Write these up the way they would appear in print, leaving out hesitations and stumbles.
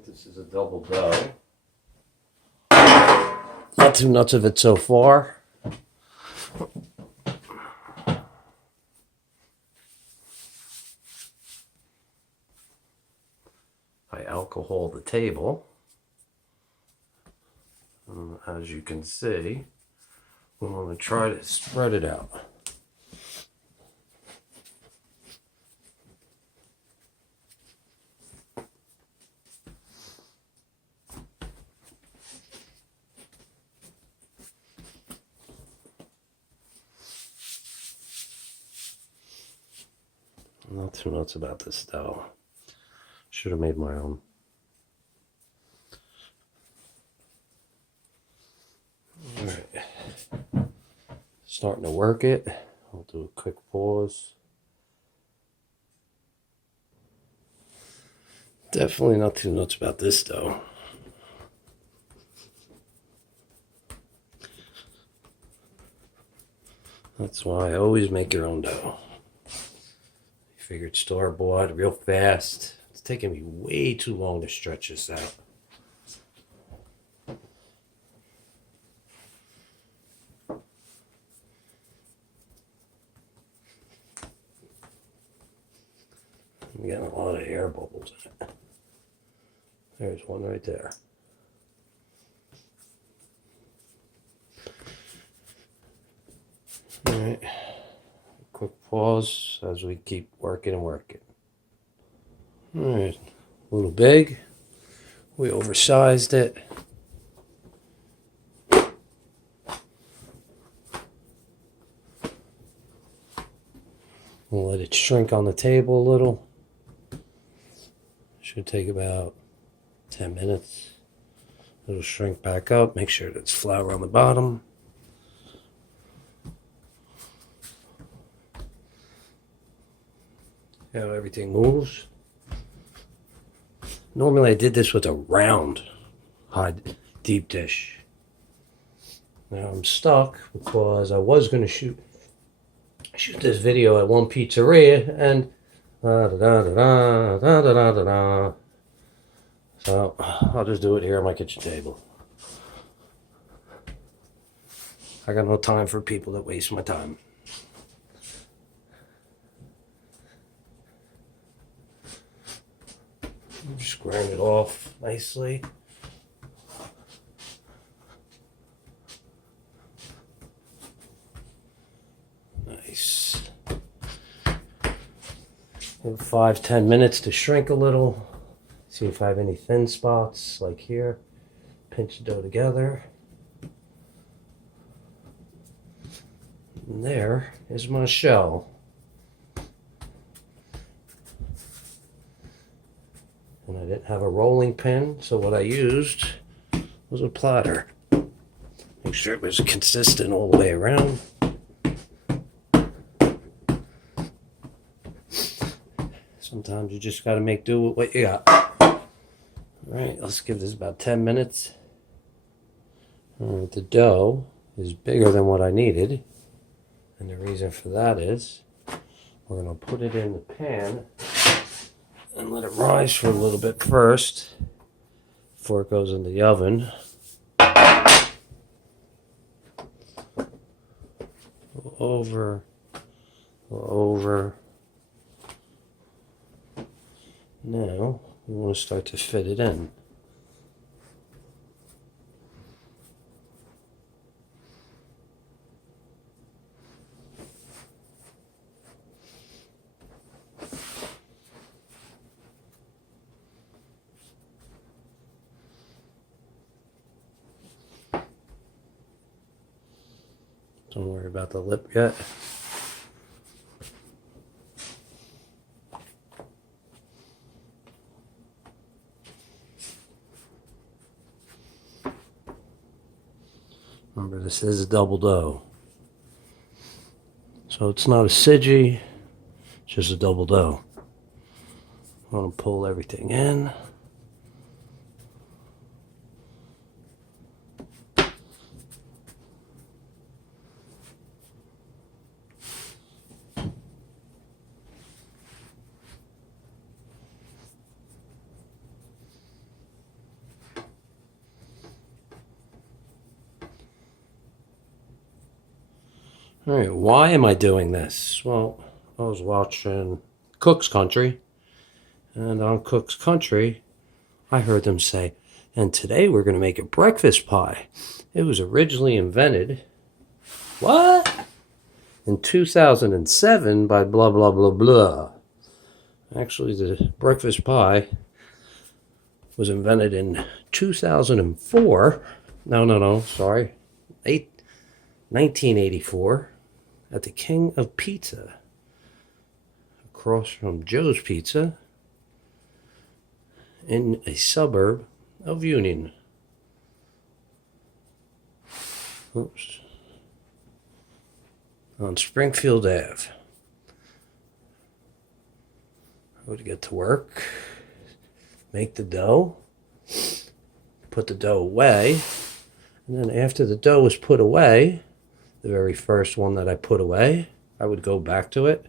think this is a double dough. Not too much of it so far. I alcohol the table. As you can see, we want to try to spread it out. Not too nuts about this dough. Should have made my own. Alright. Starting to work it. I'll do a quick pause. Definitely not too nuts about this dough. That's why I always make your own dough. Figured store bought real fast. It's taking me way too long to stretch this out. I'm getting a lot of air bubbles in it. There's one right there. All right. Quick pause as we keep working and working. All right, a little big. We oversized it. We'll let it shrink on the table a little. Should take about 10 minutes. It'll shrink back up. Make sure there's flour on the bottom. How everything moves. Normally I did this with a round high deep dish. Now I'm stuck because I was going to shoot this video at one pizzeria and so I'll just do it here on my kitchen table. I got no time for people that waste my time. Just grind it off nicely. Nice. 5-10 minutes to shrink a little. See if I have any thin spots like here. Pinch the dough together. And there is my shell. And I didn't have a rolling pin, so what I used was a platter. Make sure it was consistent all the way around. Sometimes you just got to make do with what you got. All right, let's give this about 10 minutes. All right, the dough is bigger than what I needed. And the reason for that is we're going to put it in the pan and let it rise for a little bit first before it goes in the oven. Over. Now we want to start to fit it in. Don't worry about the lip yet. Remember, this is a double dough. So it's not a Siji, it's just a double dough. I want to pull everything in. All right, why am I doing this? Well, I was watching Cook's Country, and on Cook's Country, I heard them say, and today we're going to make a breakfast pie. It was originally invented, what? In 2007 by blah, blah, blah, blah. Actually, the breakfast pie was invented in 2004. No, sorry. 1984 at the King of Pizza, across from Joe's Pizza in a suburb of Union. Oops. On Springfield Ave. I would get to work, make the dough, put the dough away, and then after the dough was put away, the very first one that I put away, I would go back to it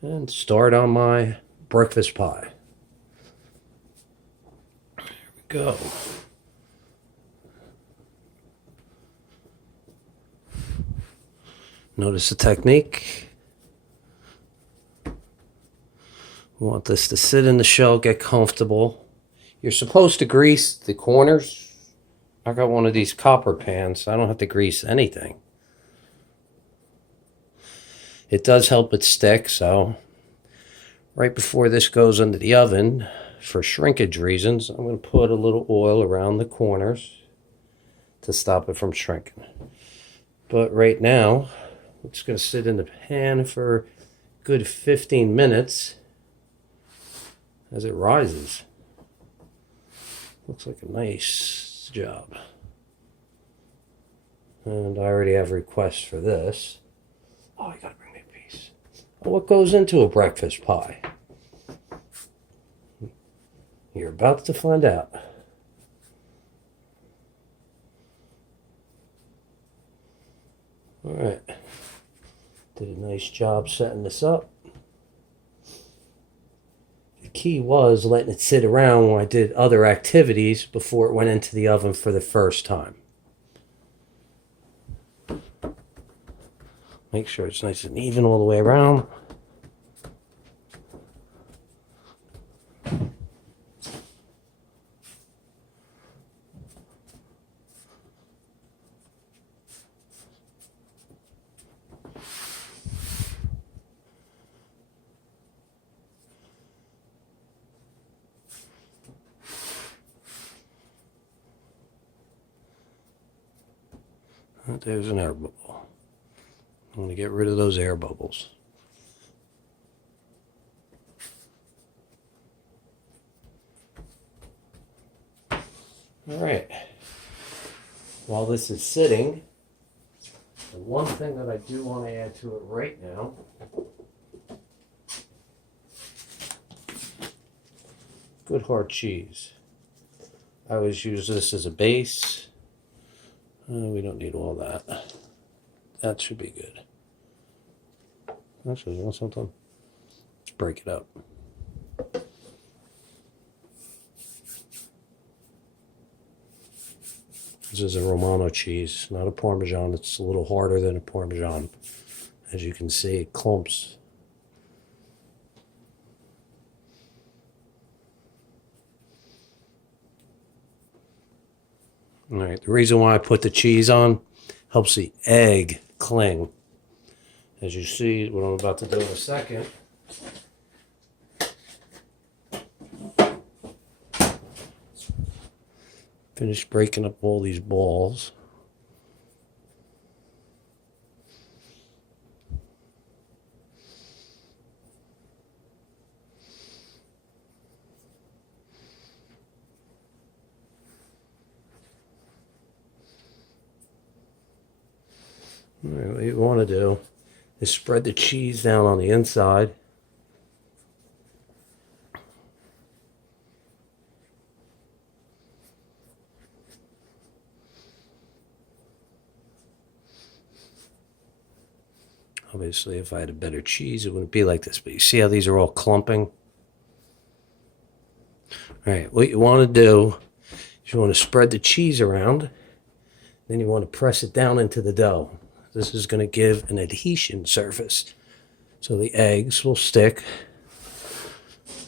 and start on my breakfast pie. Here we go. Notice the technique. We want this to sit in the shell, get comfortable. You're supposed to grease the corners. I got one of these copper pans, so I don't have to grease anything. It does help it stick, so right before this goes into the oven, for shrinkage reasons, I'm going to put a little oil around the corners to stop it from shrinking. But right now, it's going to sit in the pan for a good 15 minutes as it rises. Looks like a nice job. And I already have requests for this. Oh, I gotta bring me a piece. What goes into a breakfast pie? You're about to find out. All right. Did a nice job setting this up. The key was letting it sit around when I did other activities before it went into the oven for the first time. Make sure it's nice and even all the way around. There's an air bubble. I'm going to get rid of those air bubbles. All right. While this is sitting, the one thing that I do want to add to it right now good hard cheese. I always use this as a base. We don't need all that. That should be good. Actually, you want something? Let's break it up. This is a Romano cheese, not a Parmesan. It's a little harder than a Parmesan. As you can see, it clumps. All right, the reason why I put the cheese on helps the egg cling. As you see, what I'm about to do in a second. Finish breaking up all these balls. All right, what you want to do is spread the cheese down on the inside. Obviously, if I had a better cheese, it wouldn't be like this. But you see how these are all clumping? All right, what you want to do is you want to spread the cheese around. Then you want to press it down into the dough. This is going to give an adhesion surface, so the eggs will stick.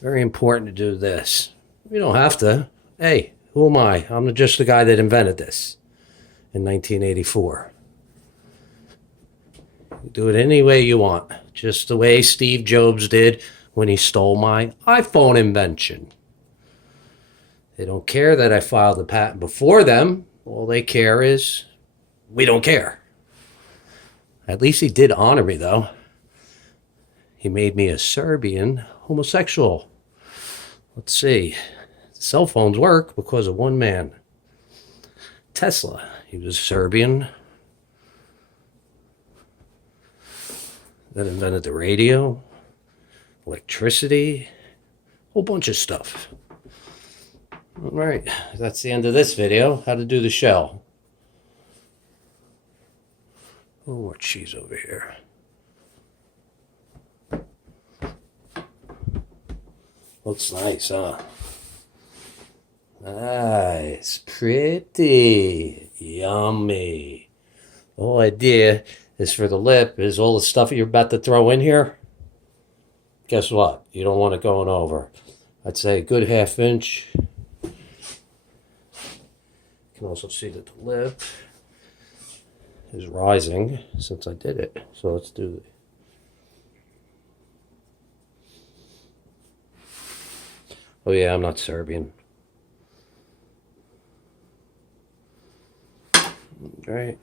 Very important to do this. You don't have to. Hey, who am I? I'm just the guy that invented this in 1984. You do it any way you want, just the way Steve Jobs did when he stole my iPhone invention. They don't care that I filed the patent before them. All they care is we don't care. At least he did honor me, though. He made me a Serbian homosexual. Let's see. Cell phones work because of one man. Tesla. He was Serbian. That invented the radio, electricity, a whole bunch of stuff. All right, that's the end of this video. How to do the shell. Oh, more cheese over here. Looks nice, huh? Nice, pretty, yummy. The whole idea is for the lip is all the stuff you're about to throw in here. Guess what? You don't want it going over. I'd say a good 1/2 inch. You can also see that the lip is rising since I did it. So let's do it. Oh yeah, I'm not Serbian. All right.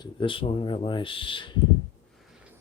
Do this one real nice.